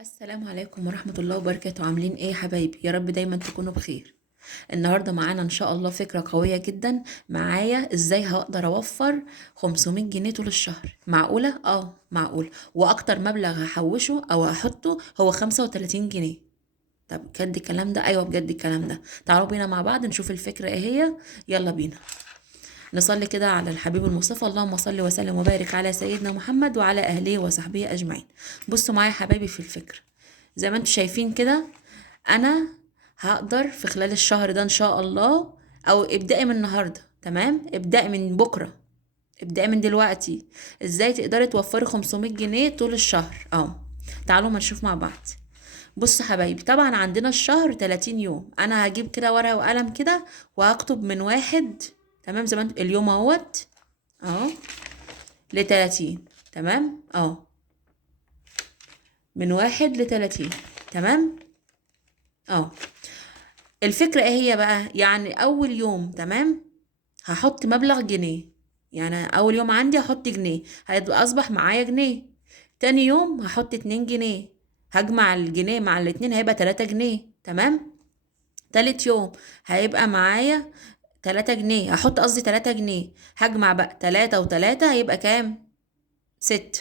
السلام عليكم ورحمة الله وبركاته. عاملين ايه يا حبايبي؟ يا رب دايما تكونوا بخير. النهاردة معانا ان شاء الله فكرة قوية جدا. معايا ازاي هقدر اوفر 500 جنيه طول الشهر. معقولة؟ معقول. واكتر مبلغ هحوشه او هحطه هو 35 جنيه. طب بجد الكلام ده؟ ايوه بجد الكلام ده. تعالوا بينا مع بعض نشوف الفكرة ايه هي. يلا بينا نصلي كده على الحبيب المصطفى. اللهم صل وسلم وبارك على سيدنا محمد وعلى اهله وصحبه اجمعين. بصوا معايا يا حبايبي في الفكرة. زي ما انتم شايفين كده، انا هقدر في خلال الشهر ده ان شاء الله، او ابدأي من النهارده، تمام، ابدأي من بكره، ابدأي من دلوقتي. ازاي تقدري توفري 500 جنيه طول الشهر؟ تعالوا ما نشوف مع بعض. بص حبايبي، طبعا عندنا الشهر 30 يوم. انا هجيب كده ورقة وقلم كده وهكتب من واحد، تمام، زي ما اليوم اهوت، اهو، ل30. تمام، من 1 ل30. تمام. اه الفكرة ايه هي بقى؟ يعني اول يوم، تمام، هحط مبلغ جنيه. يعني اول يوم عندي هحط جنيه، هيبقى اصبح معايا جنيه. تاني يوم هحط 2 جنيه، هجمع الجنيه مع الاتنين هيبقى 3 جنيه. تمام. تالت يوم هيبقى معايا 3 جنيه، هحط قصدي 3 جنيه، هجمع بقى 3 و3 هيبقى كام؟ 6.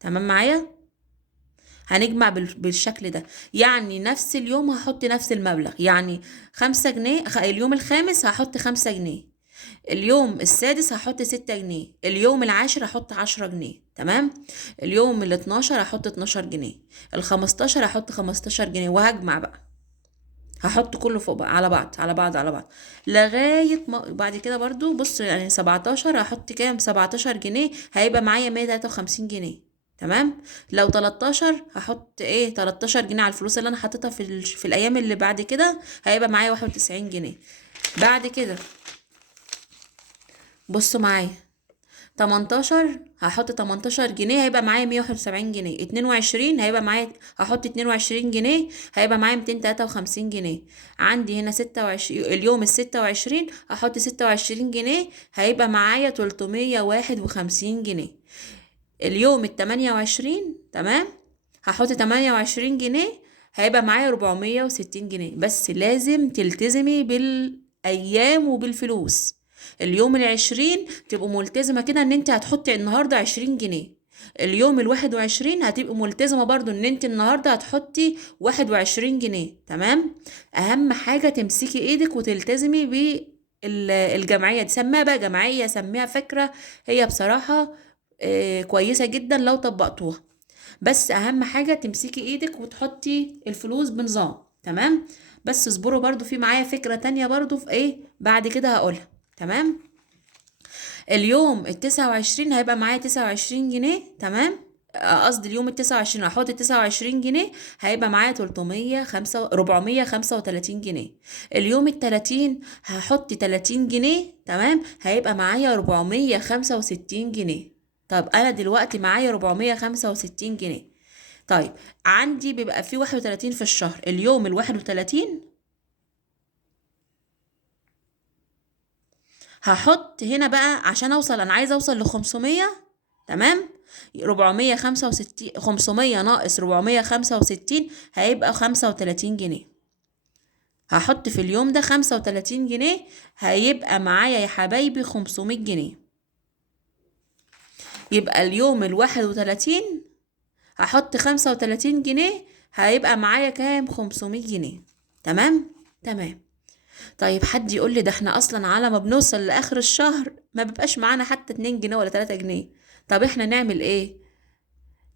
تمام معايا؟ هنجمع بالشكل ده. يعني نفس اليوم هحط نفس المبلغ، يعني 5 جنيه. اليوم الخامس هحط 5 جنيه، اليوم السادس هحط 6 جنيه، اليوم العاشر هحط 10 جنيه. تمام. اليوم ال12 هحط 12 جنيه، ال15 هحط 15 جنيه، وهجمع بقى، هحط كله فوق بقى، على بعض على بعض على بعض، لغاية ما بعد كده برضو بص، يعني 17 هحط كام؟ 17 جنيه، هيبقى معايا 153 جنيه. تمام. لو 13 هحط ايه؟ 13 جنيه على الفلوس اللي انا حطيتها في الايام اللي بعد كده، هيبقى معايا 91 جنيه. بعد كده بصوا معايا، 18 هحط 18 جنيه، هيبقى معايا 171 جنيه. 22 هيبقى معايا، هحط 22 جنيه، هيبقى معايا 253 جنيه. عندي هنا 26، اليوم ال26 هحط 26 جنيه، هيبقى معايا 351 جنيه. اليوم ال28، تمام، هحط 28 جنيه، هيبقى معايا 460 جنيه. بس لازم تلتزمي بالأيام وبالفلوس. اليوم ال20 تبقوا ملتزمة كده ان انت هتحطي النهاردة 20 جنيه. اليوم ال21 هتبقي ملتزمة برضو ان انت النهاردة هتحطي 21 جنيه. تمام. اهم حاجة تمسكي ايدك وتلتزمي بالجمعية دي. سميها بقى جمعية، سميها فكرة، هي بصراحة كويسة جدا لو طبقتوها. بس اهم حاجة تمسكي ايدك وتحطي الفلوس بنظام. تمام. بس اصبروا، برضو في معايا فكرة تانية برضو في ايه بعد كده هقولها. تمام. اليوم ال29 هيبقى معايا 29 جنيه. تمام. قصدي اليوم ال29 هحط 29 جنيه، هيبقى معايا 435 جنيه. اليوم ال30 هحط 30 جنيه، تمام، هيبقى معايا 465 جنيه. طب انا دلوقتي معايا 465 جنيه. طيب، عندي بيبقى في 31 في الشهر. اليوم ال31 هحط هنا بقى عشان اوصل، انا عايزه اوصل ل500. تمام. 465، 500 ناقص 465 هيبقى 35 جنيه. هحط في اليوم ده 35 جنيه، هيبقى معايا يا حبايبي 500 جنيه. يبقى اليوم ال31 هحط 35 جنيه، هيبقى معايا كام؟ 500 جنيه. تمام. تمام. طيب حد يقول لي ده احنا اصلا على ما بنوصل لاخر الشهر ما بيبقاش معانا حتى 2 جنيه ولا 3 جنيه. طب احنا نعمل ايه؟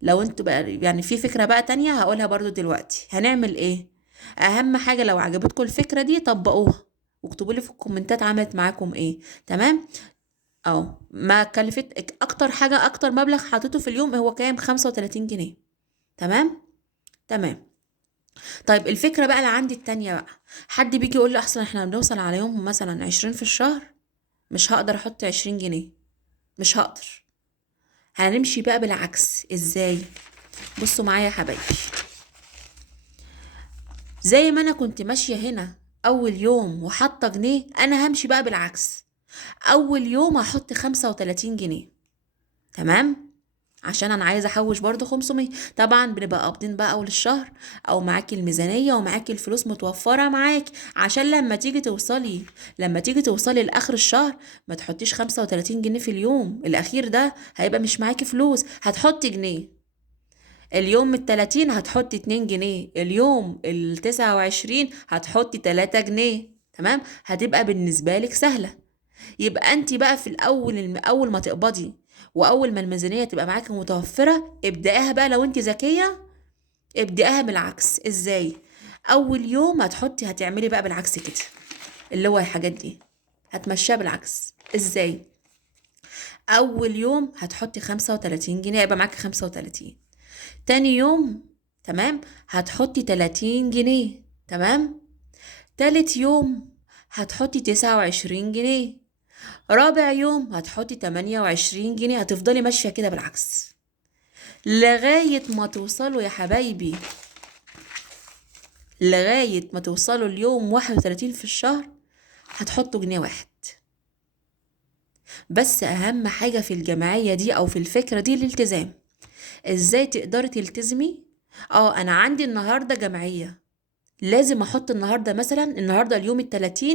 لو انتوا بقى يعني في فكرة بقى تانية هقولها برضو دلوقتي، هنعمل ايه؟ اهم حاجة لو عجبتكم الفكرة دي طبقوها، واكتبوا لي في الكومنتات عملت معاكم ايه. تمام. ما كلفت اكتر حاجة، اكتر مبلغ حطيته في اليوم هو كام؟ 35 جنيه. تمام. تمام. طيب الفكرة بقى اللي عندي التانية بقى، حد بيجي يقول لي اصلا احنا بنوصل على يوم مثلا 20 في الشهر، مش هقدر احط 20 جنيه، مش هقدر. هنمشي بقى بالعكس. ازاي؟ بصوا معايا يا حبايبي، زي ما انا كنت ماشية هنا اول يوم وحاطة جنيه، انا همشي بقى بالعكس. اول يوم هحط 35 جنيه. تمام. عشان انا عايزه احوش برضو 500. طبعا بنبقى قابضين بقى اول الشهر، او معاكي الميزانيه ومعاكي الفلوس متوفره معاكي، عشان لما تيجي توصلي لاخر الشهر ما تحطيش 35 جنيه في اليوم الاخير ده، هيبقى مش معاكي فلوس، هتحطي جنيه. اليوم ال30 هتحطي 2 جنيه، اليوم ال29 هتحطي 3 جنيه. تمام، هتبقى بالنسبه لك سهله. يبقى انت بقى في الاول، اول ما تقبضي واول ما الميزانيه تبقى معاكي متوفره، ابداها بقى لو انت ذكيه، ابداها بالعكس. ازاي؟ اول يوم هتعملي بقى بالعكس كده، اللي هو الحاجات دي هتمشيها بالعكس. ازاي؟ اول يوم هتحطي 35 جنيه، يبقى معاكي 35. تاني يوم تمام هتحطي 30 جنيه. تمام. تالت يوم هتحطي 29 جنيه. رابع يوم هتحطي 28 جنيه. هتفضلي ماشية كده بالعكس لغاية ما توصلوا يا حبايبي، لغاية ما توصلوا اليوم 31 في الشهر هتحطوا جنيه واحد. بس أهم حاجة في الجمعية دي أو في الفكرة دي الالتزام. ازاي تقدري تلتزمي؟ انا عندي النهاردة جمعية، لازم احط النهارده اليوم ال30.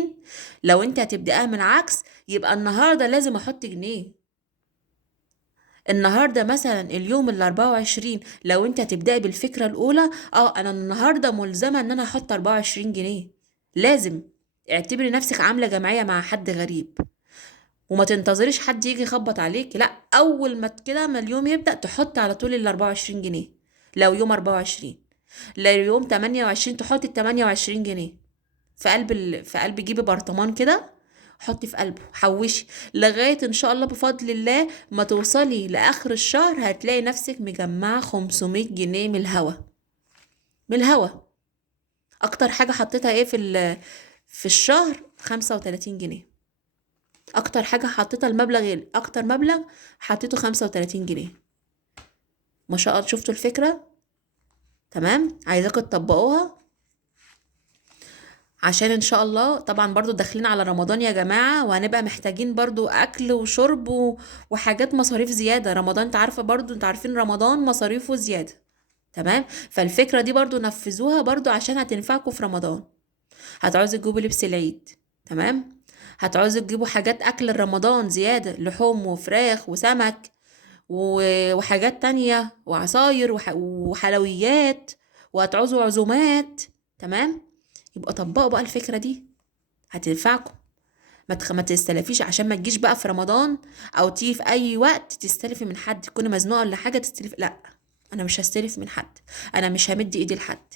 لو انت هتبدأها من عكس، يبقى النهارده لازم احط جنيه. النهارده مثلا اليوم ال24، لو انت هتبدأي بالفكرة الأولى، انا النهارده ملزمة ان انا احط 24 جنيه. لازم اعتبري نفسك عاملة جمعية مع حد غريب، وما تنتظريش حد يجي يخبط عليك. لا، اول ما كده ما اليوم يبدأ تحط على طول ال24 جنيه. لو يوم 24، لو يوم 28 تحطي ال28 جنيه في قلب جيبي برطمان كده، حطي في قلبه، حوشي لغاية ان شاء الله بفضل الله ما توصلي لاخر الشهر هتلاقي نفسك مجمعة 500 جنيه من الهوا. من الهوا. اكتر حاجة حطيتها ايه في الشهر؟ 35 جنيه. اكتر حاجة حطيتها المبلغ، اكتر مبلغ حطيته 35 جنيه. ما شاء الله، شفتوا الفكرة؟ تمام، عايزاكم تطبقوها عشان ان شاء الله. طبعا برضو داخلين على رمضان يا جماعة، وهنبقى محتاجين برضو اكل وشرب وحاجات مصاريف زيادة. رمضان انت عارفة، برضو انت عارفين رمضان مصاريفه زيادة. تمام، فالفكرة دي برضو نفذوها برضو عشان هتنفعكم في رمضان. هتعوزوا تجيبوا لبس العيد. تمام. هتعوزوا تجيبوا حاجات اكل رمضان زيادة، لحوم وفراخ وسمك وحاجات تانية وعصاير وحلويات، وهتعوزوا عزومات. تمام. يبقى طبقوا بقى الفكرة دي، هتنفعكم. ما تستلفيش، عشان ما تجيش بقى في رمضان او تيجي في اي وقت تستلفي من حد، تكوني مزنوقه ولا حاجه تستلف. لا، انا مش هستلف من حد، انا مش همد ايدي لحد.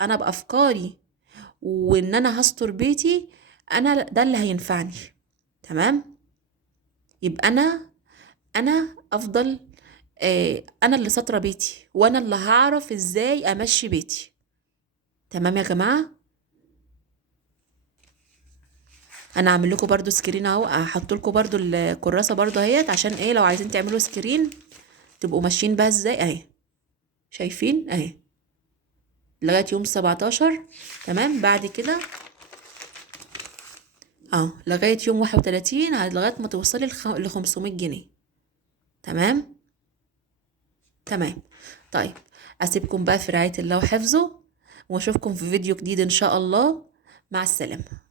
انا بافكاري وان انا هستر بيتي، انا ده اللي هينفعني. تمام. يبقى انا افضل، انا اللي ساتره بيتي، وانا اللي هعرف ازاي امشي بيتي. تمام يا جماعه. انا هعمل لكم برضو سكرين اهو، هحط لكم برضو الكراسه برضو اهيت، عشان ايه لو عايزين تعملوا سكرين تبقوا ماشيين بها ازاي اهي. شايفين اهي لغايه يوم 17. تمام. بعد كده لغايه يوم 31، لغايه ما توصلي ل 500 جنيه. تمام. تمام. طيب، اسيبكم بقى في رعايه الله وحفظه، واشوفكم في فيديو جديد ان شاء الله. مع السلامه.